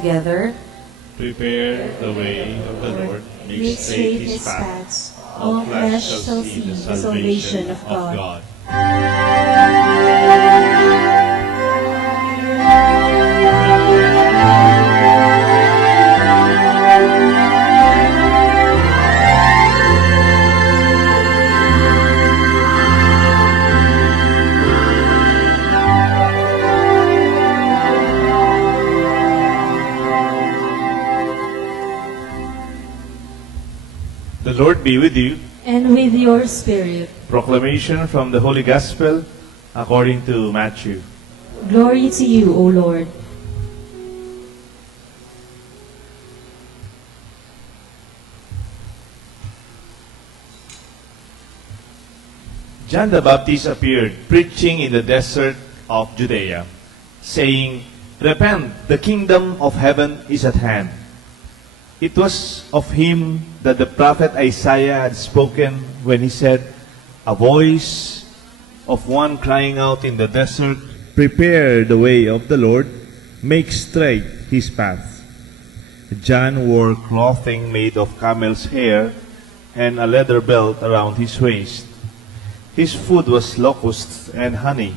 together. Prepare the way of the Lord, make straight his paths. All flesh shall see the salvation of God. The Lord be with you. And with your spirit. Proclamation from the Holy Gospel according to Matthew. Glory to you, O Lord. John the Baptist appeared, preaching in the desert of Judea, saying, "Repent, the kingdom of heaven is at hand." It was of him that the prophet Isaiah had spoken when he said, "A voice of one crying out in the desert, prepare the way of the Lord, make straight his path." John wore clothing made of camel's hair and a leather belt around his waist. His food was locusts and honey.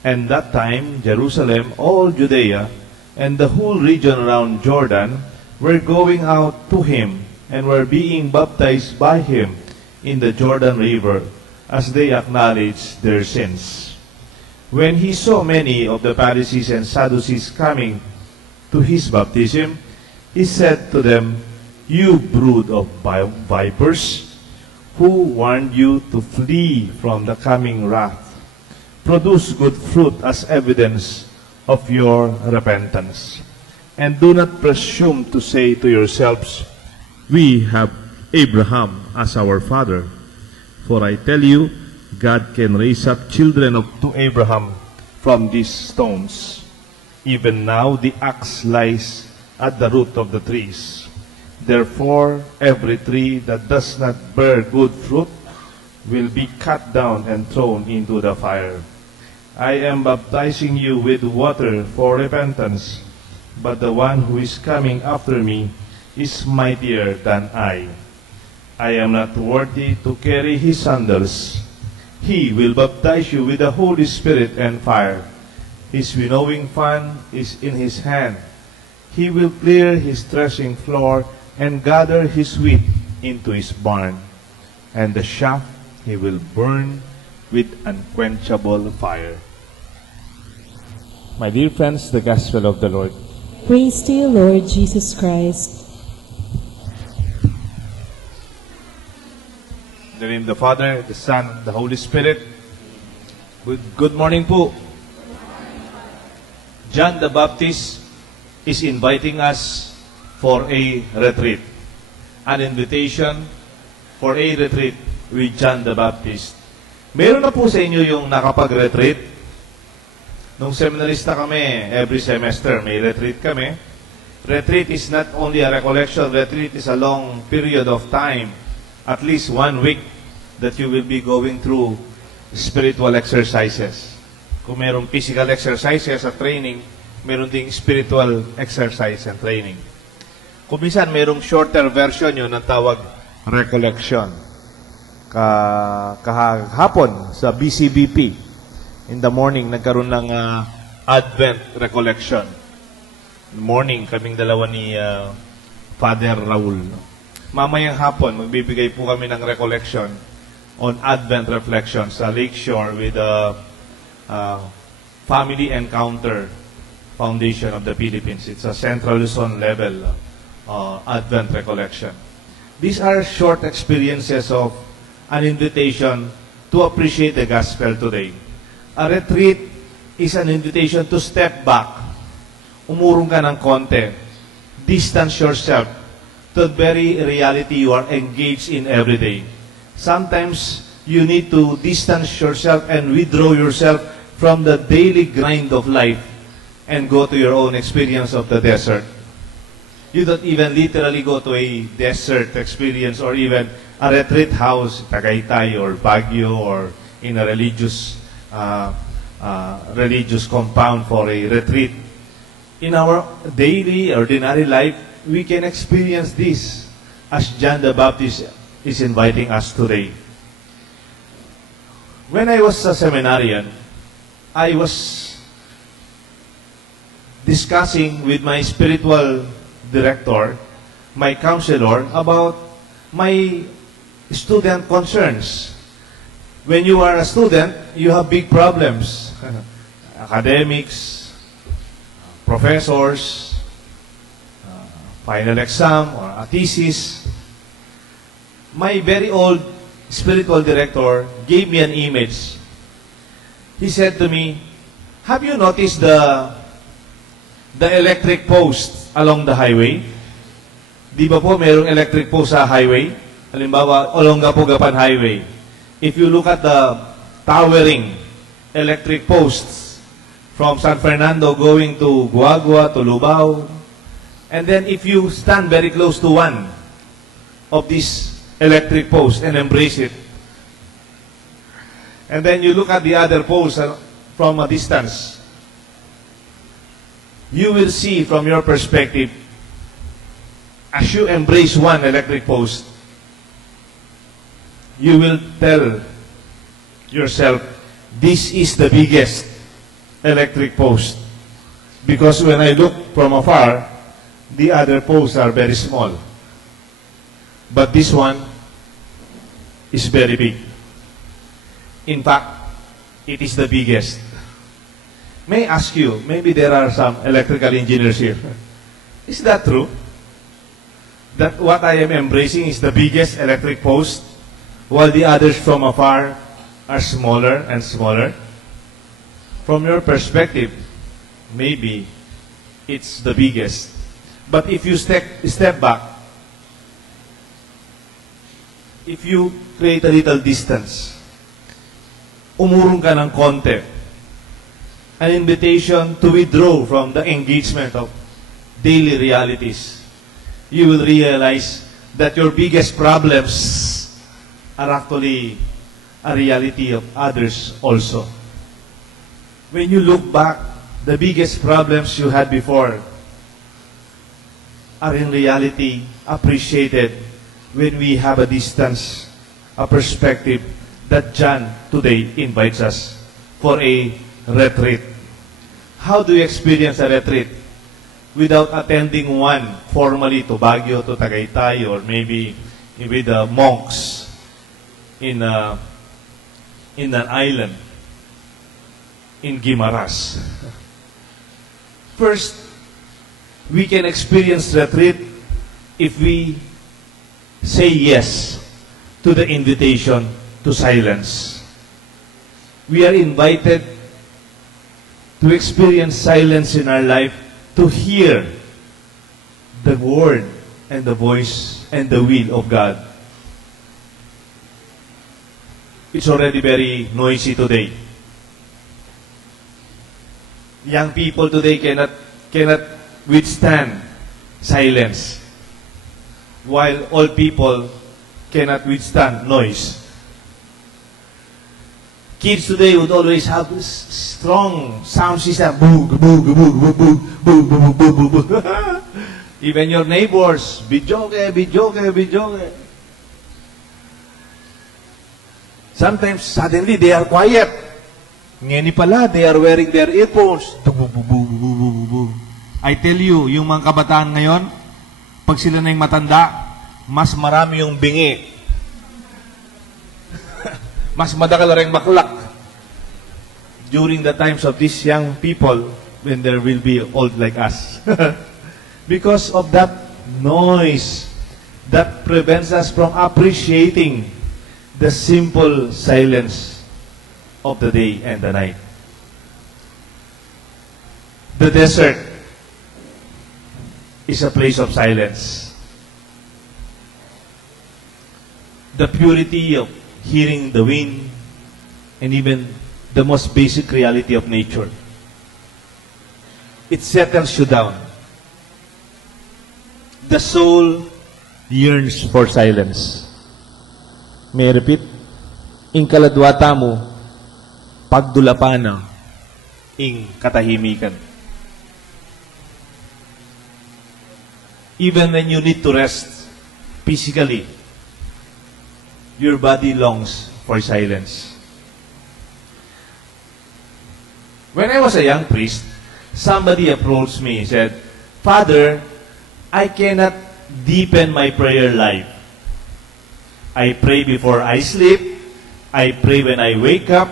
And that time, Jerusalem, all Judea, and the whole region around Jordan were going out to him and were being baptized by him in the Jordan River as they acknowledged their sins. When he saw many of the Pharisees and Sadducees coming to his baptism, he said to them, "You brood of vipers, who warned you to flee from the coming wrath? Produce good fruit as evidence of your repentance. And do not presume to say to yourselves, 'We have Abraham as our father.' For I tell you, God can raise up children to Abraham from these stones. Even now the axe lies at the root of the trees. Therefore, every tree that does not bear good fruit will be cut down and thrown into the fire. I am baptizing you with water for repentance, but the one who is coming after me is mightier than I. I am not worthy to carry his sandals. He will baptize you with the Holy Spirit and fire. His winnowing fan is in his hand. He will clear his threshing floor and gather his wheat into his barn, and the chaff he will burn with unquenchable fire." My dear friends, the Gospel of the Lord. Praise to you, Lord Jesus Christ. In the name of the Father, the Son, the Holy Spirit. Good morning po. John the Baptist is inviting us for a retreat. An invitation for a retreat with John the Baptist. Meron na po sa inyo yung nakapag-retreat? Nung seminarista kami, every semester may retreat kami. Retreat is not only a recollection, retreat is a long period of time, at least 1 week, that you will be going through spiritual exercises. Kung merong physical exercises at training, meron ding spiritual exercise and training. Kung minsan merong shorter version yun ng tawag recollection. Kahapon sa BCBP, in the morning, nagkaroon ng Advent recollection. In the morning, kaming dalawa ni Father Raul. Mamayang hapon, magbibigay po kami ng recollection on Advent reflection sa Lakeshore with the Family Encounter Foundation of the Philippines. It's a Central Luzon level Advent recollection. These are short experiences of an invitation to appreciate the gospel today. A retreat is an invitation to step back. Umurong ka ng konti. Distance yourself to the very reality you are engaged in every day. Sometimes you need to distance yourself and withdraw yourself from the daily grind of life and go to your own experience of the desert. You don't even literally go to a desert experience or even a retreat house, Tagaytay or Baguio, or in a religious compound for a retreat. In our daily, ordinary life, we can experience this as John the Baptist is inviting us today. When I was a seminarian, I was discussing with my spiritual director, my counselor, about my student concerns. When you are a student, you have big problems. Academics, professors, final exam, or a thesis. My very old spiritual director gave me an image. He said to me, have you noticed the electric post along the highway? Di ba po mayroong electric post sa highway? Halimbawa, Olongapo-Gapan Highway. If you look at the towering electric posts from San Fernando going to Guagua, to Lubao, and then if you stand very close to one of these electric posts and embrace it, and then you look at the other post from a distance, you will see from your perspective, as you embrace one electric post, you will tell yourself, this is the biggest electric post. Because when I look from afar, the other posts are very small. But this one is very big. In fact, it is the biggest. May I ask you, maybe there are some electrical engineers here. Is that true? That what I am embracing is the biggest electric post, while the others from afar are smaller and smaller? From your perspective, maybe it's the biggest. But if you step back, if you create a little distance, umurong ka ng konti, an invitation to withdraw from the engagement of daily realities, you will realize that your biggest problems are actually a reality of others also. When you look back, the biggest problems you had before are in reality appreciated when we have a distance, a perspective that John today invites us for a retreat. How do you experience a retreat? Without attending one formally to Baguio, to Tagaytay, or maybe with the monks in an island in Guimaras. First, we can experience retreat if we say yes to the invitation to silence. We are invited to experience silence in our life, to hear the word and the voice and the will of God. It's already very noisy today. Young people today cannot withstand silence, while old people cannot withstand noise. Kids today would always have this strong sound system. Boo, boo, boo, boo, boo, boo, boo, boo, boo, boo, boo. Even your neighbors, bijoge, bijoge, bijoge. Sometimes, suddenly, they are quiet. Ngayon pala, they are wearing their earphones. I tell you, yung mga kabataan ngayon, pag sila na yung matanda, mas marami yung bingi. Mas madakal rin maklak. During the times of these young people, when there will be old like us. Because of that noise that prevents us from appreciating the simple silence of the day and the night. The desert is a place of silence. The purity of hearing the wind, and even the most basic reality of nature. It settles you down. The soul yearns for silence. May I repeat? Ing kaladwata mo, pagdulapana, ing katahimikan. Even when you need to rest physically, your body longs for silence. When I was a young priest, somebody approached me and said, "Father, I cannot deepen my prayer life. I pray before I sleep. I pray when I wake up.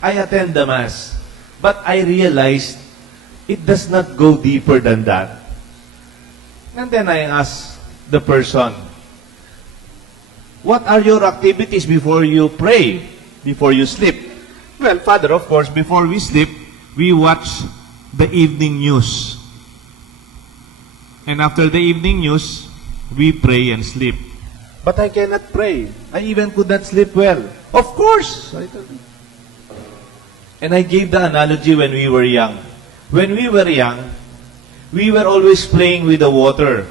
I attend the Mass. But I realized it does not go deeper than that." And then I asked the person, "What are your activities before you pray, before you sleep?" "Well, Father, of course, before we sleep, we watch the evening news. And after the evening news, we pray and sleep." "But I cannot pray. I even could not sleep well." "Of course!" I told him. And I gave the analogy when we were young. When we were young, we were always playing with the water,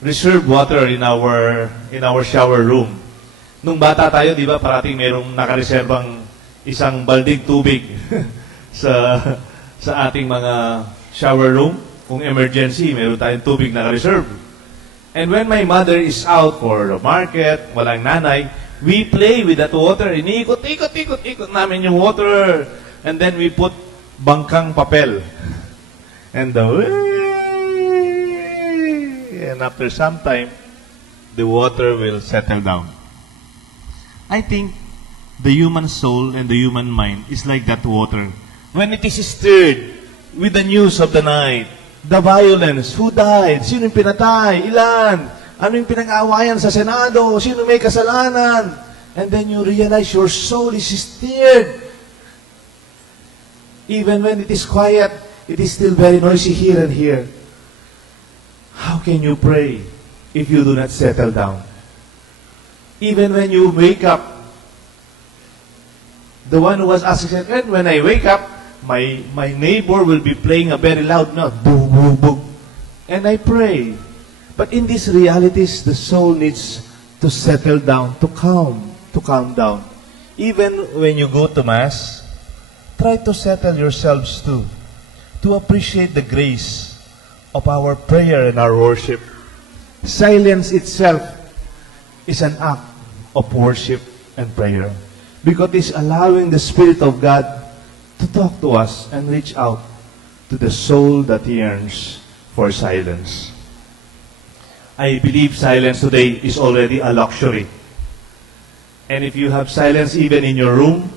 reserved water in our shower room. Nung bata tayo, di ba, parating mayroong nakareserbang isang balding tubig sa ating mga shower room. Kung emergency, mayroon tayong tubig naka-reserve. And when my mother is out for the market, walang nanay, we play with that water. Iniikot namin yung water. And then we put bangkang papel. And and after some time, the water will settle down. I think the human soul and the human mind is like that water. When it is stirred with the news of the night, the violence, who died, sino yung pinatay, ilan, ano yung pinag-aawayan sa Senado, sino may kasalanan, and then you realize your soul is stirred. Even when it is quiet, it is still very noisy here and here. How can you pray if you do not settle down? Even when you wake up, the one who was asking, and when I wake up, my neighbor will be playing a very loud note, boom, boom, boom. And I pray. But in these realities, the soul needs to settle down, to calm down. Even when you go to Mass, try to settle yourselves too, to appreciate the grace of our prayer and our worship. Silence itself is an act of worship and prayer, because it's allowing the Spirit of God to talk to us and reach out to the soul that yearns for silence. I believe silence today is already a luxury. And if you have silence even in your room,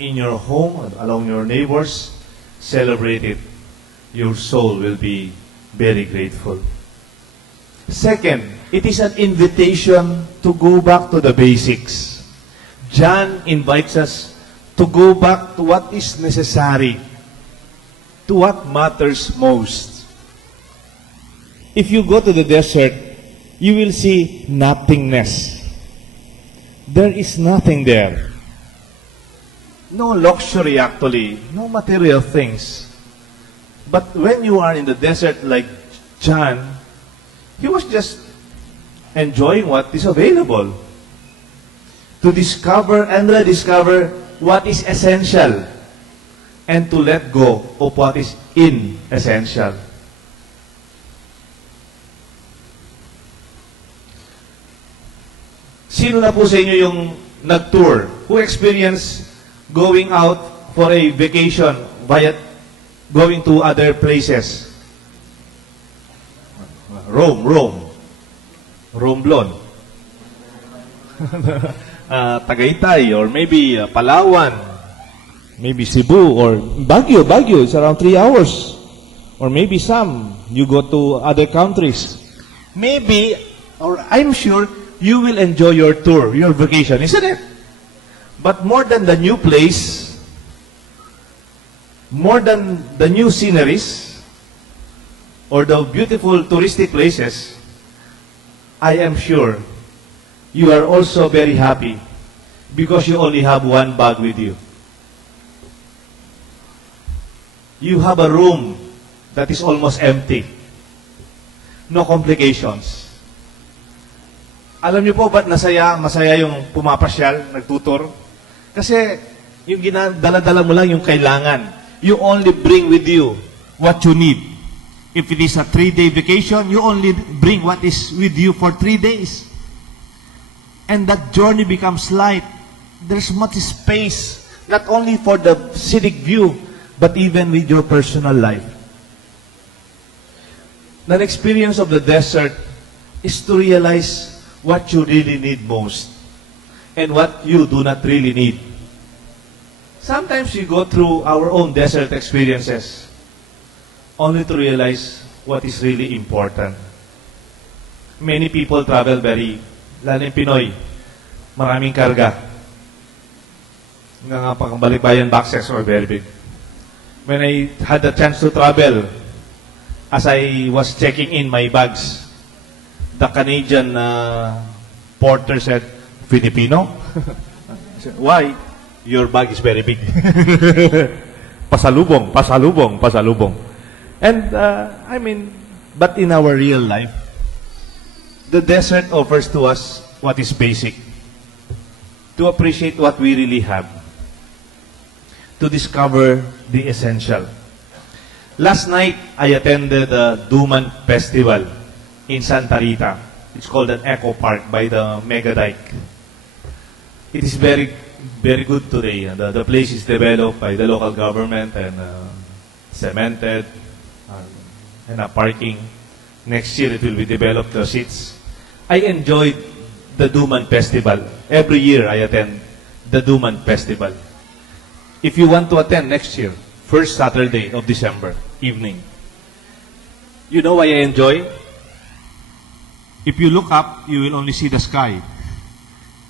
in your home, along your neighbors, celebrate it. Your soul will be very grateful. Second, it is an invitation to go back to the basics. John invites us to go back to what is necessary, to what matters most. If you go to the desert, you will see nothingness. There is nothing there. No luxury actually, no material things. But when you are in the desert like John, he was just enjoying what is available. To discover and rediscover what is essential and to let go of what is inessential. Sino na po sa inyo yung nag-tour? Who experienced going out for a vacation via going to other places? Rome Blon. Tagaytay, or maybe Palawan, maybe Cebu, or Baguio, it's around 3 hours. Or maybe some, you go to other countries. Maybe, or I'm sure, you will enjoy your tour, your vacation, isn't it? But more than the new place, more than the new sceneries, or the beautiful touristic places, I am sure you are also very happy because you only have one bag with you. You have a room that is almost empty. No complications. Alam niyo po ba't masaya yung pumapasyal, nagtutor? Kasi yung dala-dala mo lang yung kailangan. You only bring with you what you need. If it is a 3-day vacation, you only bring what is with you for 3 days. And that journey becomes light. There's much space, not only for the scenic view, but even with your personal life. The experience of the desert is to realize what you really need most and what you do not really need. Sometimes we go through our own desert experiences only to realize what is really important. Many people travel lalo yung Pinoy, maraming karga. Nga pangbalikbayan boxes are very big. When I had the chance to travel, as I was checking in my bags, the Canadian porter said, Filipino? I said, why? Your bag is very big. Pasalubong, pasalubong, pasalubong. And, but in our real life, the desert offers to us what is basic. To appreciate what we really have. To discover the essential. Last night, I attended the Duman Festival in Santa Rita. It's called an Eco Park by the Mega Dike. It is very, very good today. The place is developed by the local government and cemented and a parking. Next year, it will be developed, the seats. I enjoyed the Duman Festival. Every year, I attend the Duman Festival. If you want to attend next year, first Saturday of December, evening. You know why I enjoy? If you look up, you will only see the sky.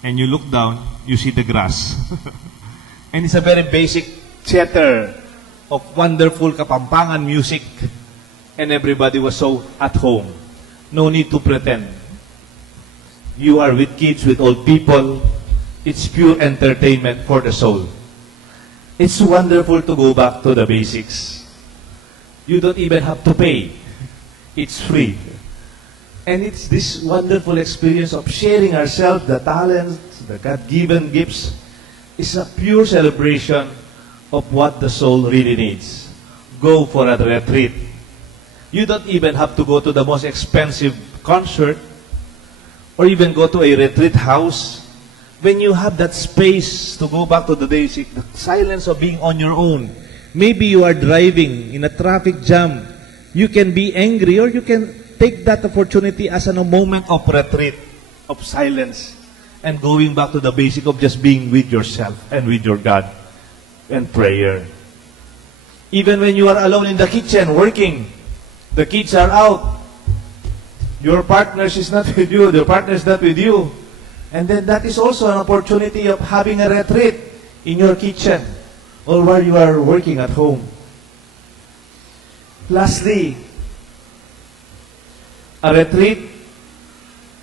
And you look down, you see the grass. And it's a very basic theater of wonderful Kapampangan music. And everybody was so at home. No need to pretend. You are with kids, with old people. It's pure entertainment for the soul. It's wonderful to go back to the basics. You don't even have to pay. It's free. And it's this wonderful experience of sharing ourselves, the talents, the God-given gifts. It's a pure celebration of what the soul really needs. Go for a retreat. You don't even have to go to the most expensive concert or even go to a retreat house. When you have that space to go back to the basic, the silence of being on your own. Maybe you are driving in a traffic jam. You can be angry or you can take that opportunity as a moment of retreat, of silence, and going back to the basic of just being with yourself and with your God and prayer. Even when you are alone in the kitchen working, the kids are out, your partner is not with you, your partner is not with you, and then that is also an opportunity of having a retreat in your kitchen or where you are working at home. Lastly, a retreat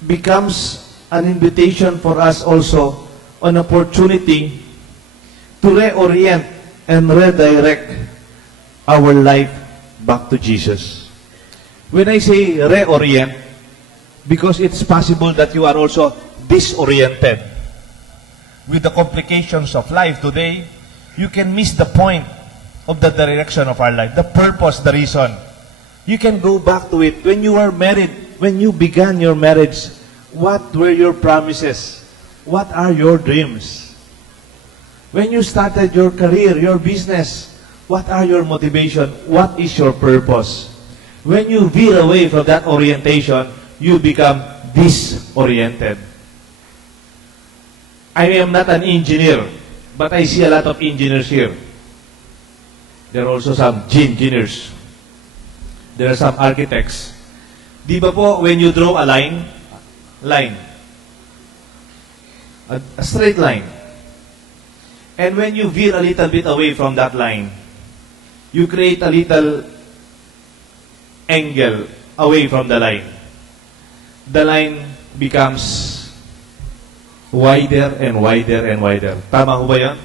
becomes an invitation for us also, an opportunity to reorient and redirect our life back to Jesus. When I say reorient, because it's possible that you are also disoriented. With the complications of life today, you can miss the point of the direction of our life, the purpose, the reason. You can go back to it. When you were married, when you began your marriage, what were your promises? What are your dreams? When you started your career, your business, what are your motivation? What is your purpose? When you veer away from that orientation, you become disoriented. I am not an engineer, but I see a lot of engineers here. There are also some engineers. There are some architects. Di ba po, when you draw a line, a straight line, and when you veer a little bit away from that line, you create a little angle away from the line. The line becomes wider and wider and wider. Tama ho ba yan?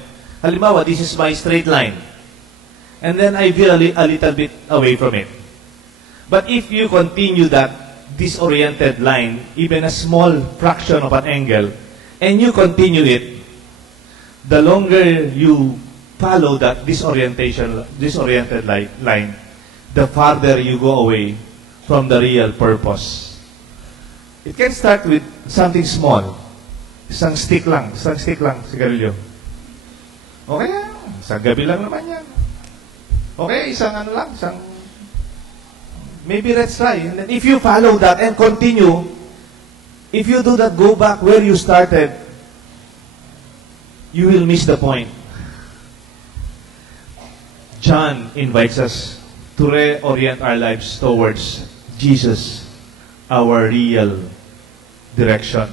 Halimbawa, this is my straight line. And then I veer a little bit away from it. But if you continue that disoriented line, even a small fraction of an angle, and you continue it, the longer you follow that disoriented line, the farther you go away from the real purpose. It can start with something small. Isang stick lang, sigarilyo. Okay, sa gabi lang naman yan. Okay, maybe let's try. And then if you follow that and continue, if you do that, go back where you started, you will miss the point. John invites us to reorient our lives towards Jesus, our real direction.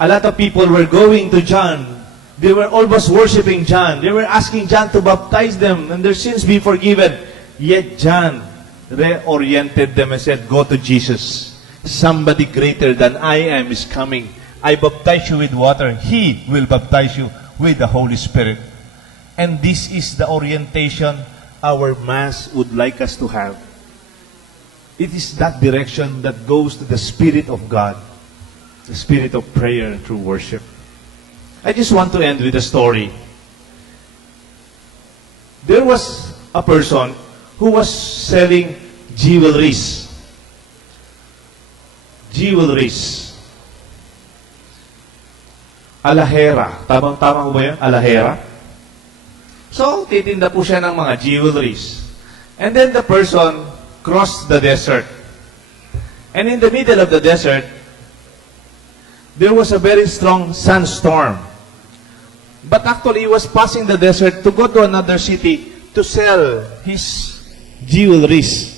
A lot of people were going to John. They were almost worshiping John. They were asking John to baptize them and their sins be forgiven. Yet John reoriented them and said, go to Jesus. Somebody greater than I am is coming. I baptize you with water. He will baptize you with the Holy Spirit. And this is the orientation our Mass would like us to have. It is that direction that goes to the Spirit of God, the Spirit of prayer and true worship. I just want to end with a story. There was a person who was selling jewelries. Alahera. Tama ba yun? Alahera. So, titinda po siya ng mga jewelries. And then the person crossed the desert. And in the middle of the desert, there was a very strong sandstorm. But actually, he was passing the desert to go to another city to sell his jewelries.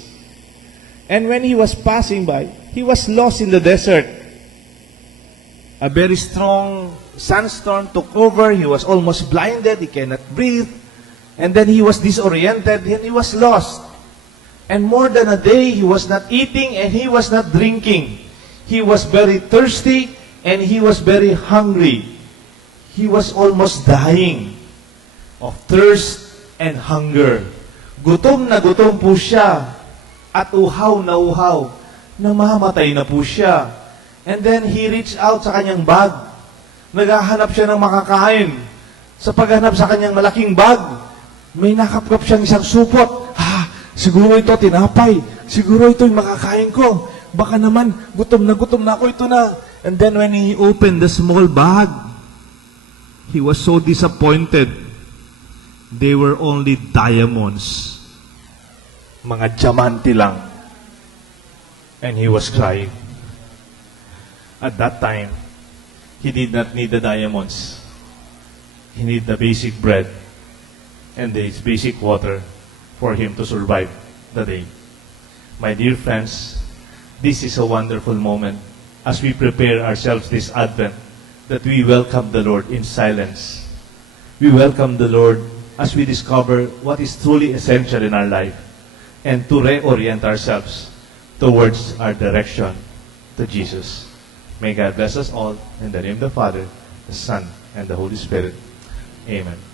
And when he was passing by, he was lost in the desert. A very strong sandstorm took over. He was almost blinded. He cannot breathe. And then he was disoriented and he was lost. And more than a day, he was not eating and he was not drinking. He was very thirsty and he was very hungry. He was almost dying of thirst and hunger. Gutom na gutom po siya at uhaw na uhaw. Namamatay na po siya. And then he reached out sa kanyang bag. Naghahanap siya ng makakain. Sa paghanap sa kanyang malaking bag, may nakapkap siyang isang supot. Siguro ito tinapay. Siguro ito yung makakain ko. Baka naman, gutom na ako, ito na. And then when he opened the small bag, he was so disappointed. They were only diamonds. Mga diamante lang. And he was crying. At that time, he did not need the diamonds. He needed the basic bread and the basic water for him to survive the day. My dear friends, this is a wonderful moment as we prepare ourselves this Advent that we welcome the Lord in silence. We welcome the Lord as we discover what is truly essential in our life and to reorient ourselves towards our direction to Jesus. May God bless us all in the name of the Father, the Son, and the Holy Spirit. Amen.